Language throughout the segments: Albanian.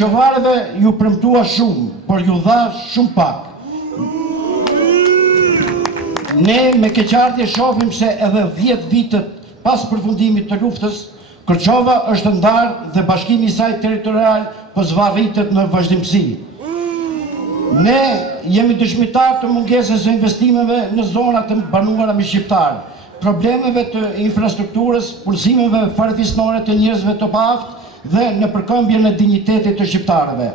Kërçovarëve ju premtua shumë, por ju dha shumë pak. Ne me keqardhje shohim se edhe 10 vitet pas përfundimit të luftës, Kërçova është ndarë dhe bashkimi i saj territorial po zvarritet në vazhdimsi. Ne jemi dëshmitar të mungesës së investimeve në zonat e banuara me shqiptar, problemeve të infrastrukturës, pulsimeve farefisnore të njerëzve të paaft dhe në përkëmbjen e dinjitetit të shqiptarëve.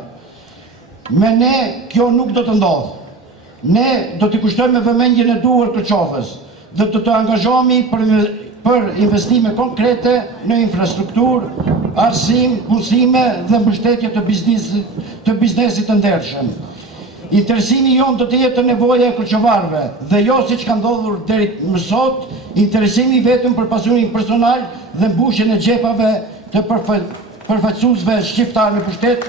Me ne kjo nuk do të ndodhë. Ne do t'i kushtojmë vëmendjen e duhur Kërçovës dhe do të angazhohemi për investime konkrete në infrastrukturë, arsim, pulsime dhe mbështetje të biznesit të ndershëm. Interesimi jonë do të jetë nevoja e kërçovarëve dhe jo siç ka ndodhur deri më sot, interesimi vetëm për pasurinë personal dhe mbushjen e xhepave të përfaqësuesve shqiptar në pushtet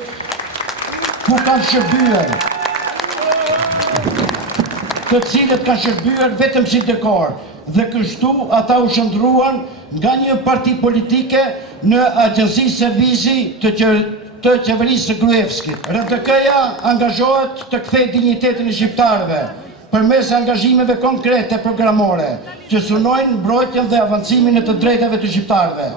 ku kanë shërbyer, të cilët kanë shërbyer vetëm si dekor. Dhe kështu ata u shndruan nga një parti politike në agjenci servisi të qeverisë së Gruevskit. RDK-ja angazhohet të kthejë dinjitetin e shqiptarëve përmes angazhimeve konkrete programore që synojnë mbrojtjen dhe avancimin e të drejtave të shqiptarëve,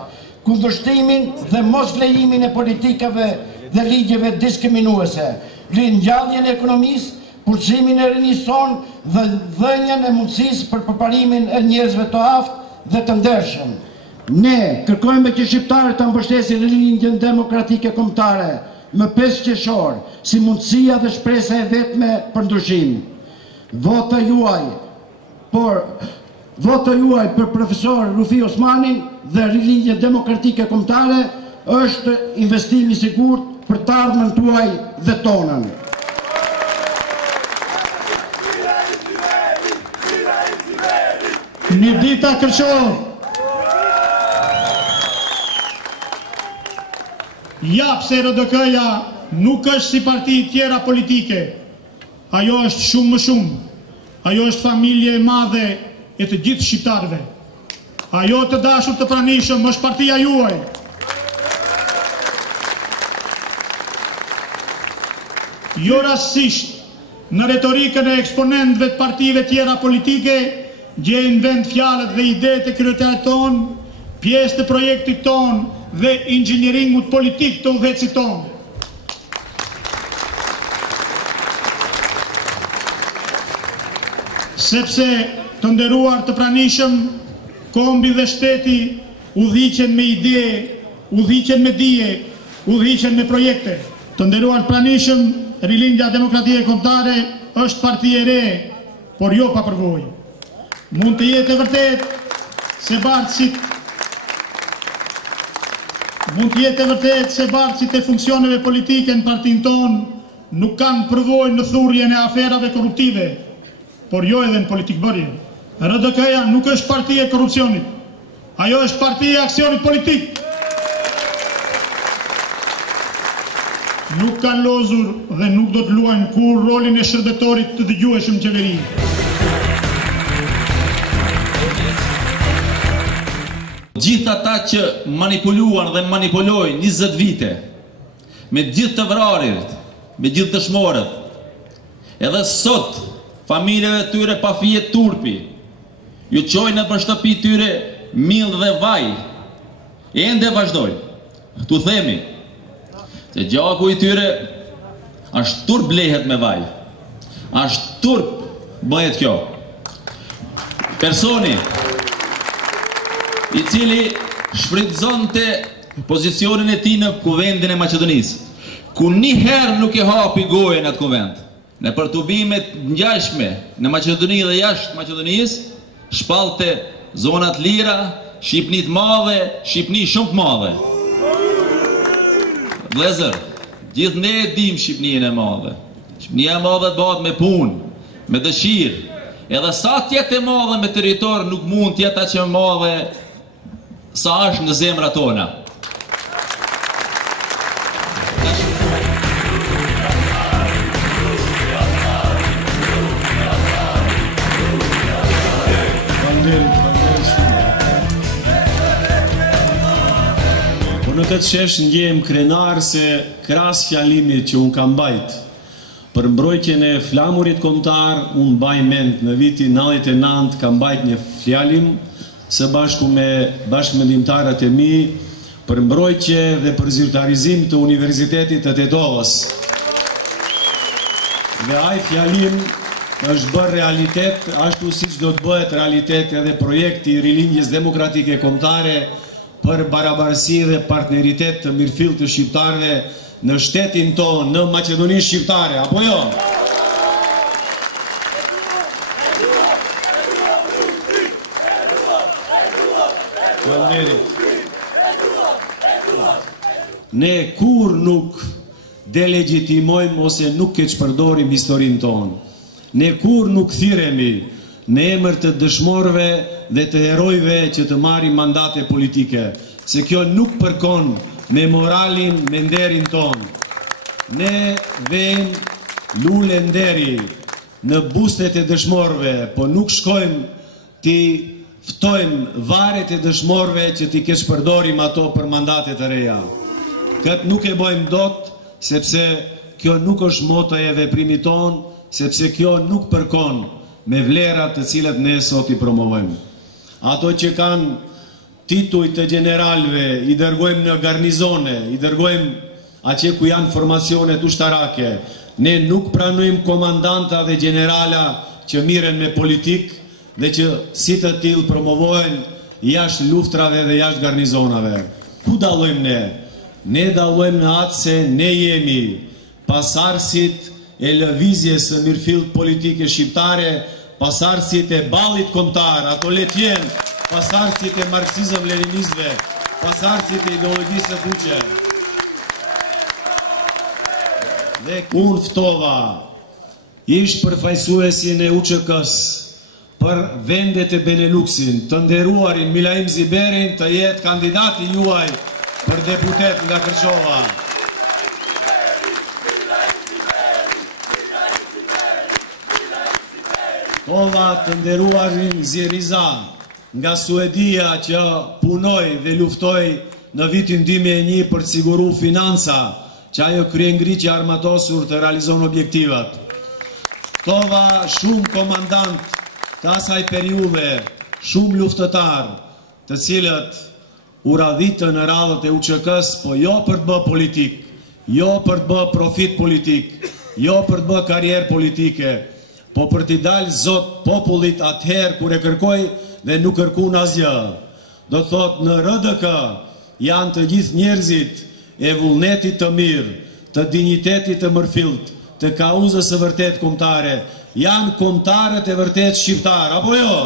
kundërshtimin dhe mos lejimin e politikave dhe ligjeve diskriminuese, ringjalljen e ekonomisë, pulsimin e rinjëson dhe dhënien e mundësisë për përparimin e njerëzve të aftë dhe të ndershëm. Ne kërkojmë që shqiptarët të mbështesin rinjalljen demokratike kombëtare më 5 qershor si mundësia dhe shpresa e vetme për ndryshim. Vota juaj për profesor Rufi Osmanin dhe rinjalljen demokratike kombëtare është investim i sigurt për të ardhmen tuaj dhe tonën. Një dita Kërçovë, ja pse RDK-ja nuk është si parti tjera politike, ajo është shumë më shumë, ajo është familje e madhe e të gjithë shqiptarëve, ajo të dashur të pranishëm është partia juaj. Jo rastësisht, në retorikën e eksponentëve të partive tjera politike, gjejnë vend fjalët dhe idetë e kryetarit tonë, pjesë të projektit tonë dhe inxhinieringut politik të udhëhecit tonë. Sepse të nderuar të pranishëm, kombi dhe shteti udhëhiqen me ide, udhëhiqen me dije, udhëhiqen me projekte. Të nderuar të pranishëm, Rilindja Demokratike Kombëtare është parti e re, por jo pa përvojë. Mund të jetë e vërtet se bartësit e funksioneve politike në partin tonë nuk kanë përvojë në thurjen e aferave korruptive, por jo edhe në politikbërje. RDK-ja nuk është parti e korrupsionit, ajo është parti e aksionit politik. Nuk kanë lozur dhe nuk do të luajnë kur rolin e shërbetorit të dëgjueshëm qeveri. Gjithë ata që manipuluan dhe manipulojnë 20 vite, me gjithë të vrarit, me gjithë dëshmorët, edhe sot, familjeve tyre pa fije turpi, ju qojnë në për shtëpi tyre mill dhe vaj, ende vazhdojnë, tu themi, se gjaku i tyre është turp blehet me vaj, është turp bëhet kjo. Personi i cili shfrytëzonte pozicionin e tij në kuvendin e Maqedonisë, ku njëherë nuk e hapi gojën atë kuvend. Në përtubimet ngjashme në Maqedoni dhe jashtë Maqedonisë, shpallte zonat lira, Shqipni të madhe, Shqipni shumë të madhe. Vëllezër, gjithë ne e dim Shqipninë e madhe. Shqipnia e madhe bëhet me punë, me dëshirë. Edhe sa tjetë e madhe me territor nuk mund tjetë aq e madhe sa është në zemrat tona. Por në këtë shesh ndjehem krenar se krahas fjalimit që unë kam bajt për mbrojtjen e flamurit kombëtar, unë mbaj mend në vitin 99 kam bajt një fjalim së bashku me bashkëmendimtarët e mi për mbrojtje dhe për zyrtarizim të Universitetit të Tetovës. Dhe ai fjalim është bërë realitet, ashtu siç do të bëhet realitet edhe projekti i rilindjes demokratike kombëtare për barabarësi dhe partneritet të mirëfillt të shqiptarëve në shtetin tonë, në Maqedoninë shqiptare, apo jo? Ne kur nuk delegitimojmë ose nuk keqpërdorim historinë tonë. Ne kur nuk thirremi në emër të dëshmorëve dhe të herojve që të marrin mandate politike, se kjo nuk përkon me moralin, me nderin tonë. Ne vejmë lule nderi në bustet e dëshmorëve, po nuk shkojmë ti ftojmë varet e dëshmorëve që ti keqpërdorim ato për mandate të reja. Këtë nuk e bojmë dot, sepse kjo nuk është mota e veprimit tonë, sepse kjo nuk përkon me vlerat të cilat ne sot i promovojmë. Ato që kanë tituj të generalve, i dërgojmë në garnizone, i dërgojmë atje ku janë formacionet ushtarake. Ne nuk pranojmë komandanta dhe generala që miren me politik dhe që si të tillë promovohen jashtë luftrave dhe jashtë garnizonave. Ku dallojmë ne? Ne dallojmë në atë se ne jemi pasardhësit e lëvizjes së mirëfillt politike shqiptare, pasardhësit e ballit kombëtar, ato le të jenë pasardhësit e marksizëm-leninizmve, pasardhësit e ideologjisë së fuqe. Dhe unë ftova ish përfaqësuesin e UÇK-s për vendet e Beneluxin, të nderuarin Milaim Ziberin të jetë kandidati juaj për deputet nga Kërçova. Ftova të nderuarin Ziriza nga Suedia që punoi dhe luftoi në vitin 2001 për të siguruar financa që ajo kryengritje armatosur të realizon objektivat. Ftova shumë komandant të asaj periudhe, shumë luftëtar, të cilët u radhitën në radhët e UÇK-s, po jo për të bë politik, jo për të bë profit politik, jo për të bë karrierë politike, po për t'i dalë zot popullit atëherë kur e kërkoi dhe nuk kërkuan asgjë. Do thot në RDK janë të gjithë njerëzit e vullnetit të mirë, të dinjitetit të mërfillt, të kauzës së vërtet kombëtare, janë kombëtarët e vërtet shqiptar, apo jo?